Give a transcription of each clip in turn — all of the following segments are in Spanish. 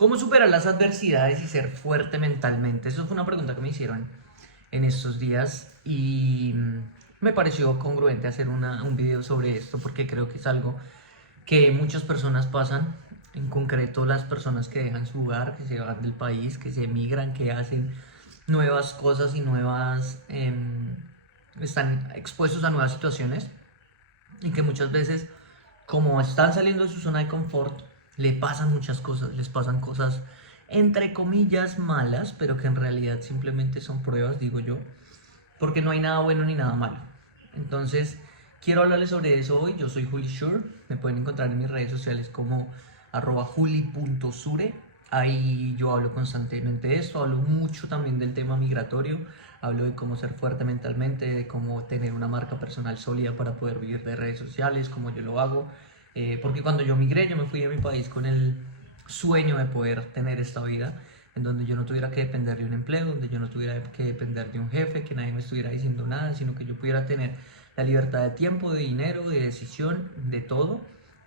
¿Cómo superar las adversidades y ser fuerte mentalmente? Eso fue una pregunta que me hicieron en estos días y me pareció congruente hacer un video sobre esto porque creo que es algo que muchas personas pasan, en concreto las personas que dejan su hogar, que se van del país, que se emigran, que hacen nuevas cosas y están expuestos a nuevas situaciones y que muchas veces, como están saliendo de su zona de confort, le pasan muchas cosas, les pasan cosas entre comillas malas, pero que en realidad simplemente son pruebas, digo yo, porque no hay nada bueno ni nada malo. Entonces, quiero hablarles sobre eso hoy. Yo soy Juli Shure, me pueden encontrar en mis redes sociales como @juli.sure. Ahí yo hablo constantemente de esto, hablo mucho también del tema migratorio, hablo de cómo ser fuerte mentalmente, de cómo tener una marca personal sólida para poder vivir de redes sociales, como yo lo hago. Porque cuando yo migré, yo me fui de mi país con el sueño de poder tener esta vida en donde yo no tuviera que depender de un empleo, donde yo no tuviera que depender de un jefe, que nadie me estuviera diciendo nada, sino que yo pudiera tener la libertad de tiempo, de dinero, de decisión, de todo.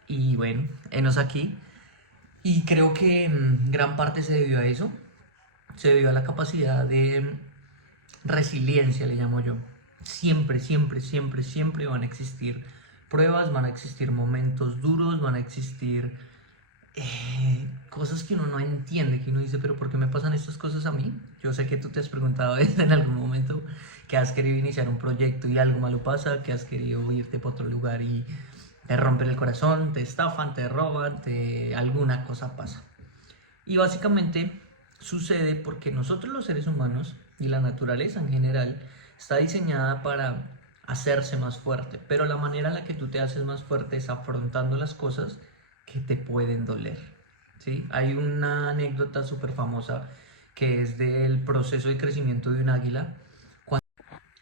Y bueno, enos aquí. Y creo que gran parte se debió a eso, se debió a la capacidad de resiliencia, le llamo yo. Siempre, siempre, siempre, siempre van a existir pruebas, van a existir momentos duros, van a existir cosas que uno no entiende, que uno dice, pero ¿por qué me pasan estas cosas a mí? Yo sé que tú te has preguntado esto en algún momento, que has querido iniciar un proyecto y algo malo pasa, que has querido irte para otro lugar y te rompen el corazón, te estafan, te roban, alguna cosa pasa. Y básicamente sucede porque nosotros los seres humanos y la naturaleza en general está diseñada para hacerse más fuerte, pero la manera en la que tú te haces más fuerte es afrontando las cosas que te pueden doler. ¿Sí? Hay una anécdota súper famosa que es del proceso de crecimiento de un águila. Cuando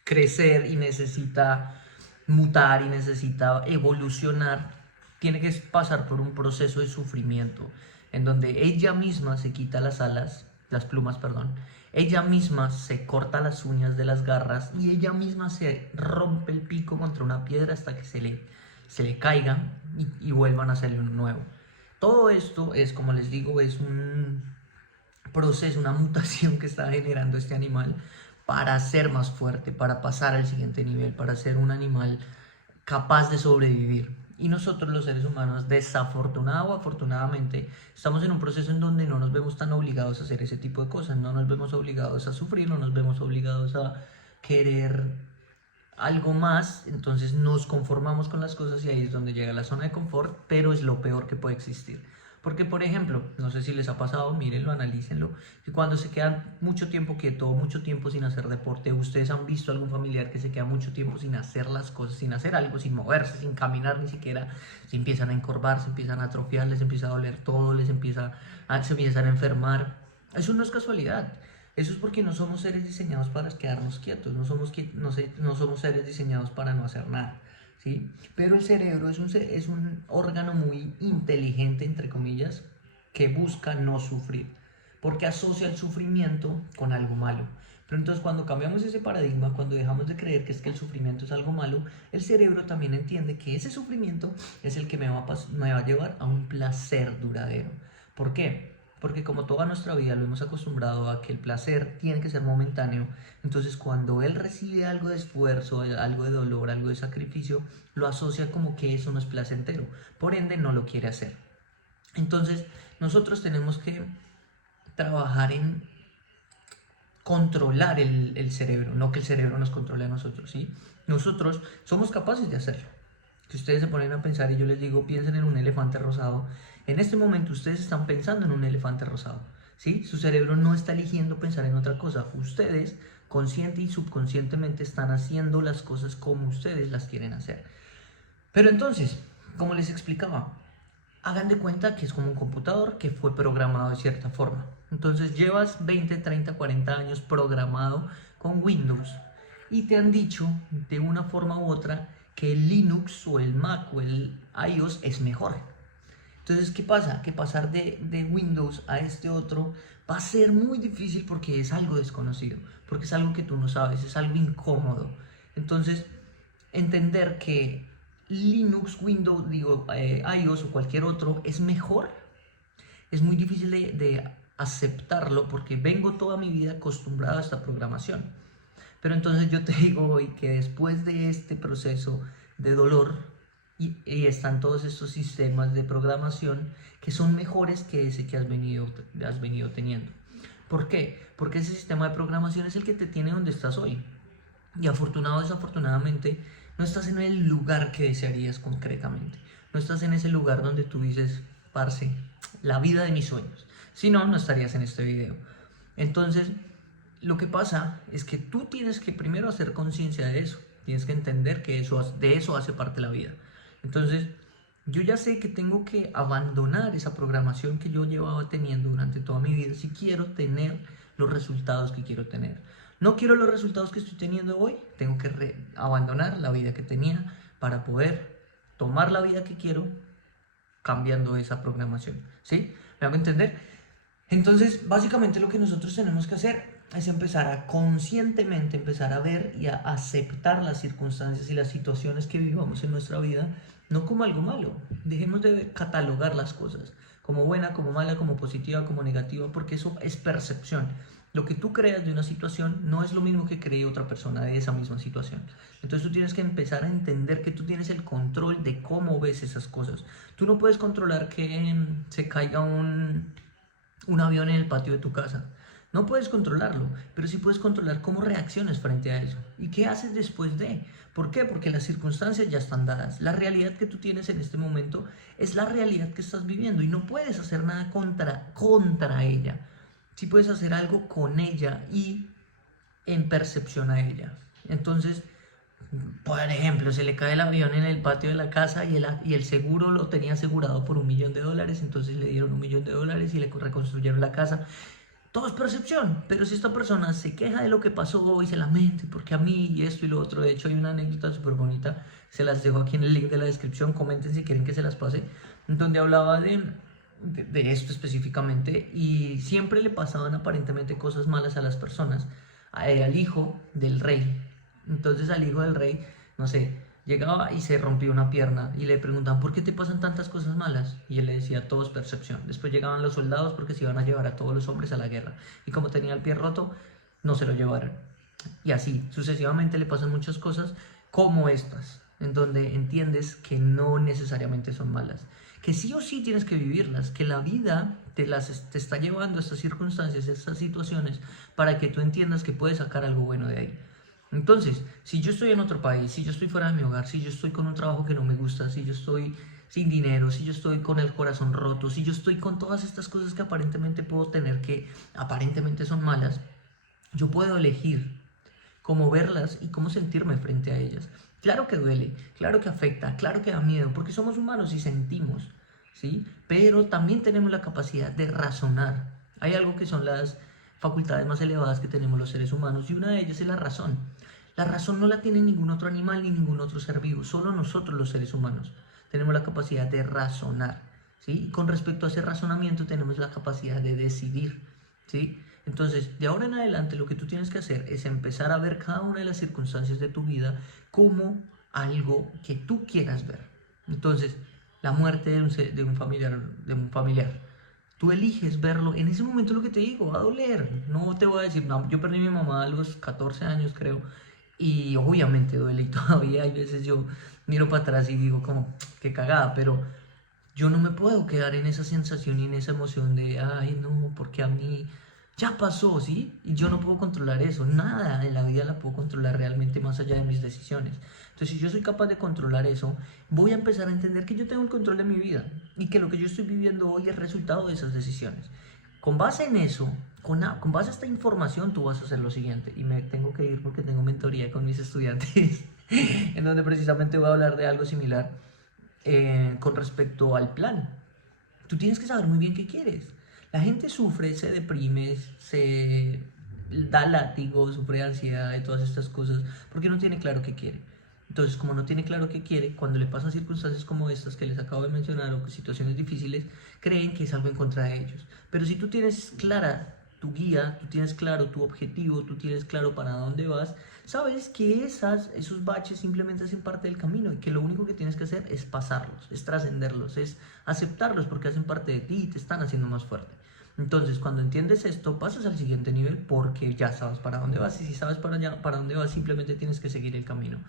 crecer y necesita mutar y necesita evolucionar, tiene que pasar por un proceso de sufrimiento en donde ella misma se quita las alas, las plumas, perdón, ella misma se corta las uñas de las garras y ella misma se rompe el pico contra una piedra hasta que se le caiga y vuelvan a hacerle uno nuevo. Todo esto es, como les digo, es un proceso, una mutación que está generando este animal para ser más fuerte, para pasar al siguiente nivel, para ser un animal capaz de sobrevivir. Y nosotros los seres humanos, desafortunado o afortunadamente, estamos en un proceso en donde no nos vemos tan obligados a hacer ese tipo de cosas, no nos vemos obligados a sufrir, no nos vemos obligados a querer algo más, entonces nos conformamos con las cosas y ahí es donde llega la zona de confort, pero es lo peor que puede existir. Porque, por ejemplo, no sé si les ha pasado, mírenlo, analícenlo, que cuando se quedan mucho tiempo quieto, mucho tiempo sin hacer deporte, ustedes han visto algún familiar que se queda mucho tiempo sin hacer las cosas, sin hacer algo, sin moverse, sin caminar ni siquiera, se empiezan a encorvar, se empiezan a atrofiar, les empieza a doler todo, se empiezan a enfermar. Eso no es casualidad. Eso es porque no somos seres diseñados para quedarnos quietos, no somos seres diseñados para no hacer nada. ¿Sí? Pero el cerebro es un órgano muy inteligente, entre comillas, que busca no sufrir, porque asocia el sufrimiento con algo malo. Pero entonces cuando cambiamos ese paradigma, cuando dejamos de creer que el sufrimiento es algo malo, el cerebro también entiende que ese sufrimiento es el que me va a llevar a un placer duradero. ¿Por qué? Porque como toda nuestra vida lo hemos acostumbrado a que el placer tiene que ser momentáneo, entonces cuando él recibe algo de esfuerzo, algo de dolor, algo de sacrificio, lo asocia como que eso no es placentero, por ende no lo quiere hacer. Entonces nosotros tenemos que trabajar en controlar el cerebro, no que el cerebro nos controle a nosotros, ¿sí? Nosotros somos capaces de hacerlo. Si ustedes se ponen a pensar y yo les digo, piensen en un elefante rosado, en este momento ustedes están pensando en un elefante rosado, ¿sí? Su cerebro no está eligiendo pensar en otra cosa. Ustedes, consciente y subconscientemente, están haciendo las cosas como ustedes las quieren hacer. Pero entonces, como les explicaba, hagan de cuenta que es como un computador que fue programado de cierta forma. Entonces llevas 20, 30, 40 años programado con Windows y te han dicho de una forma u otra que el Linux o el Mac o el iOS es mejor. Entonces, ¿qué pasa? Que pasar de Windows a este otro va a ser muy difícil porque es algo desconocido, porque es algo que tú no sabes, es algo incómodo. Entonces, entender que Linux, Windows, iOS o cualquier otro es mejor es muy difícil de aceptarlo porque vengo toda mi vida acostumbrado a esta programación. Pero entonces yo te digo hoy que después de este proceso de dolor y están todos estos sistemas de programación que son mejores que ese que has venido teniendo. ¿Por qué? Porque ese sistema de programación es el que te tiene donde estás hoy. Y afortunado o desafortunadamente, no estás en el lugar que desearías concretamente. No estás en ese lugar donde tú dices, parce, la vida de mis sueños. Si no, no estarías en este video. Entonces, lo que pasa es que tú tienes que primero hacer conciencia de eso. Tienes que entender que de eso hace parte la vida. Entonces, yo ya sé que tengo que abandonar esa programación que yo llevaba teniendo durante toda mi vida si quiero tener los resultados que quiero tener. No quiero los resultados que estoy teniendo hoy, tengo que abandonar la vida que tenía para poder tomar la vida que quiero cambiando esa programación. ¿Sí? ¿Me hago entender? Entonces, básicamente lo que nosotros tenemos que hacer es empezar a conscientemente empezar a ver y a aceptar las circunstancias y las situaciones que vivamos en nuestra vida, no como algo malo. Dejemos de catalogar las cosas como buena, como mala, como positiva, como negativa, porque eso es percepción. Lo que tú creas de una situación no es lo mismo que cree otra persona de esa misma situación. Entonces tú tienes que empezar a entender que tú tienes el control de cómo ves esas cosas. Tú no puedes controlar que se caiga un avión en el patio de tu casa. No puedes controlarlo, pero sí puedes controlar cómo reaccionas frente a eso. ¿Y qué haces después de? ¿Por qué? Porque las circunstancias ya están dadas. La realidad que tú tienes en este momento es la realidad que estás viviendo y no puedes hacer nada contra ella. Sí puedes hacer algo con ella y en percepción a ella. Entonces, por ejemplo, se le cae el avión en el patio de la casa y el seguro lo tenía asegurado por $1.000.000, entonces le dieron $1.000.000 y le reconstruyeron la casa. Todo es percepción, pero si esta persona se queja de lo que pasó y se lamenta, porque a mí y esto y lo otro, de hecho hay una anécdota súper bonita, se las dejo aquí en el link de la descripción, comenten si quieren que se las pase, donde hablaba de esto específicamente y siempre le pasaban aparentemente cosas malas a las personas. Era el hijo del rey, entonces al hijo del rey, no sé, llegaba y se rompió una pierna y le preguntaban, ¿por qué te pasan tantas cosas malas? Y él le decía, todo es percepción. Después llegaban los soldados porque se iban a llevar a todos los hombres a la guerra. Y como tenía el pie roto, no se lo llevaron. Y así, sucesivamente le pasan muchas cosas como estas, en donde entiendes que no necesariamente son malas. Que sí o sí tienes que vivirlas, que la vida te está llevando a estas circunstancias, a estas situaciones, para que tú entiendas que puedes sacar algo bueno de ahí. Entonces, si yo estoy en otro país, si yo estoy fuera de mi hogar, si yo estoy con un trabajo que no me gusta, si yo estoy sin dinero, si yo estoy con el corazón roto, si yo estoy con todas estas cosas que aparentemente puedo tener, que aparentemente son malas, yo puedo elegir cómo verlas y cómo sentirme frente a ellas. Claro que duele, claro que afecta, claro que da miedo, porque somos humanos y sentimos, ¿sí? Pero también tenemos la capacidad de razonar. Hay algo que son las facultades más elevadas que tenemos los seres humanos y una de ellas es la razón. La razón no la tiene ningún otro animal ni ningún otro ser vivo, solo nosotros los seres humanos tenemos la capacidad de razonar, ¿sí? Y con respecto a ese razonamiento tenemos la capacidad de decidir, ¿sí? Entonces, de ahora en adelante lo que tú tienes que hacer es empezar a ver cada una de las circunstancias de tu vida como algo que tú quieras ver. Entonces, la muerte de un familiar, tú eliges verlo, en ese momento lo que te digo, va a doler, no te voy a decir, no, yo perdí a mi mamá a los 14 años creo, y obviamente duele y todavía hay veces yo miro para atrás y digo como, qué cagada, pero yo no me puedo quedar en esa sensación y en esa emoción de, ay no, porque a mí ya pasó, ¿sí? Y yo no puedo controlar eso, nada en la vida la puedo controlar realmente más allá de mis decisiones. Entonces, si yo soy capaz de controlar eso, voy a empezar a entender que yo tengo el control de mi vida y que lo que yo estoy viviendo hoy es resultado de esas decisiones. Con base en eso, con base a esta información, tú vas a hacer lo siguiente. Y me tengo que ir porque tengo mentoría con mis estudiantes, en donde precisamente voy a hablar de algo similar con respecto al plan. Tú tienes que saber muy bien qué quieres. La gente sufre, se deprime, se da látigo, sufre ansiedad y todas estas cosas porque no tiene claro qué quiere. Entonces, como no tiene claro qué quiere, cuando le pasan circunstancias como estas que les acabo de mencionar o situaciones difíciles, creen que es algo en contra de ellos. Pero si tú tienes clara tu guía, tú tienes claro tu objetivo, tú tienes claro para dónde vas, sabes que esos baches simplemente hacen parte del camino y que lo único que tienes que hacer es pasarlos, es trascenderlos, es aceptarlos porque hacen parte de ti y te están haciendo más fuerte. Entonces, cuando entiendes esto, pasas al siguiente nivel porque ya sabes para dónde vas y si sabes para dónde vas, simplemente tienes que seguir el camino.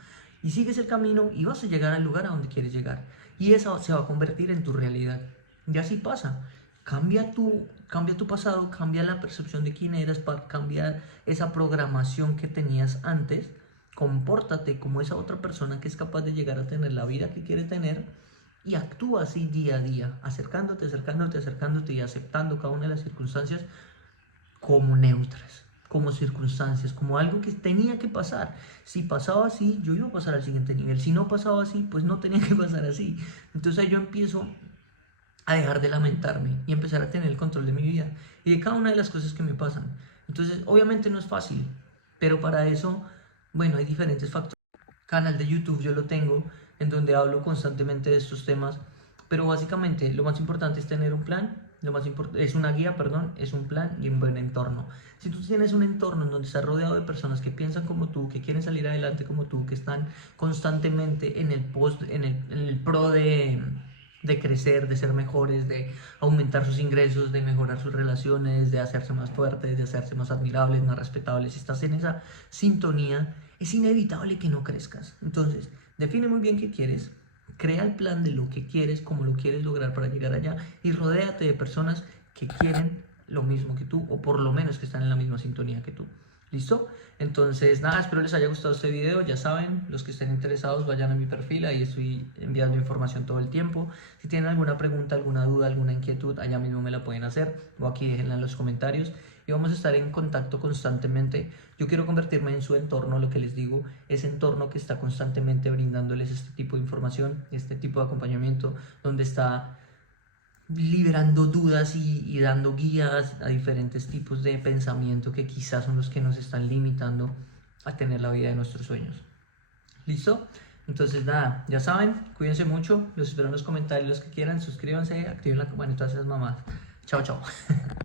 Y sigues el camino y vas a llegar al lugar a donde quieres llegar. Y eso se va a convertir en tu realidad. Y así pasa. Cambia tu pasado, cambia la percepción de quién eras, para cambiar esa programación que tenías antes. Compórtate como esa otra persona que es capaz de llegar a tener la vida que quiere tener y actúa así día a día, acercándote, acercándote, acercándote y aceptando cada una de las circunstancias como neutras, como circunstancias, como algo que tenía que pasar. Si pasaba así, yo iba a pasar al siguiente nivel. Si no pasaba así, pues no tenía que pasar así. Entonces yo empiezo a dejar de lamentarme y empezar a tener el control de mi vida y de cada una de las cosas que me pasan. Entonces, obviamente no es fácil, pero para eso, bueno, hay diferentes factores. Canal de YouTube yo lo tengo, en donde hablo constantemente de estos temas, pero básicamente lo más importante es tener un plan, es una guía, perdón, es un plan y un buen entorno. Si tú tienes un entorno en donde estás rodeado de personas que piensan como tú, que quieren salir adelante como tú, que están constantemente en el pro de crecer, de ser mejores, de aumentar sus ingresos, de mejorar sus relaciones, de hacerse más fuertes, de hacerse más admirables, más respetables. Si estás en esa sintonía, es inevitable que no crezcas. Entonces, define muy bien qué quieres, crea el plan de lo que quieres, cómo lo quieres lograr para llegar allá y rodéate de personas que quieren lo mismo que tú o por lo menos que están en la misma sintonía que tú. ¿Listo? Entonces, nada, espero les haya gustado este video. Ya saben, los que estén interesados vayan a mi perfil, ahí estoy enviando información todo el tiempo. Si tienen alguna pregunta, alguna duda, alguna inquietud, allá mismo me la pueden hacer o aquí déjenla en los comentarios y vamos a estar en contacto constantemente. Yo quiero convertirme en su entorno, lo que les digo, ese entorno que está constantemente brindándoles este tipo de información, este tipo de acompañamiento, donde está liberando dudas y dando guías a diferentes tipos de pensamiento que quizás son los que nos están limitando a tener la vida de nuestros sueños. ¿Listo? Entonces nada, ya saben, cuídense mucho, los espero en los comentarios, los que quieran, suscríbanse, activen la campanita, todas esas mamás. Chao, chao.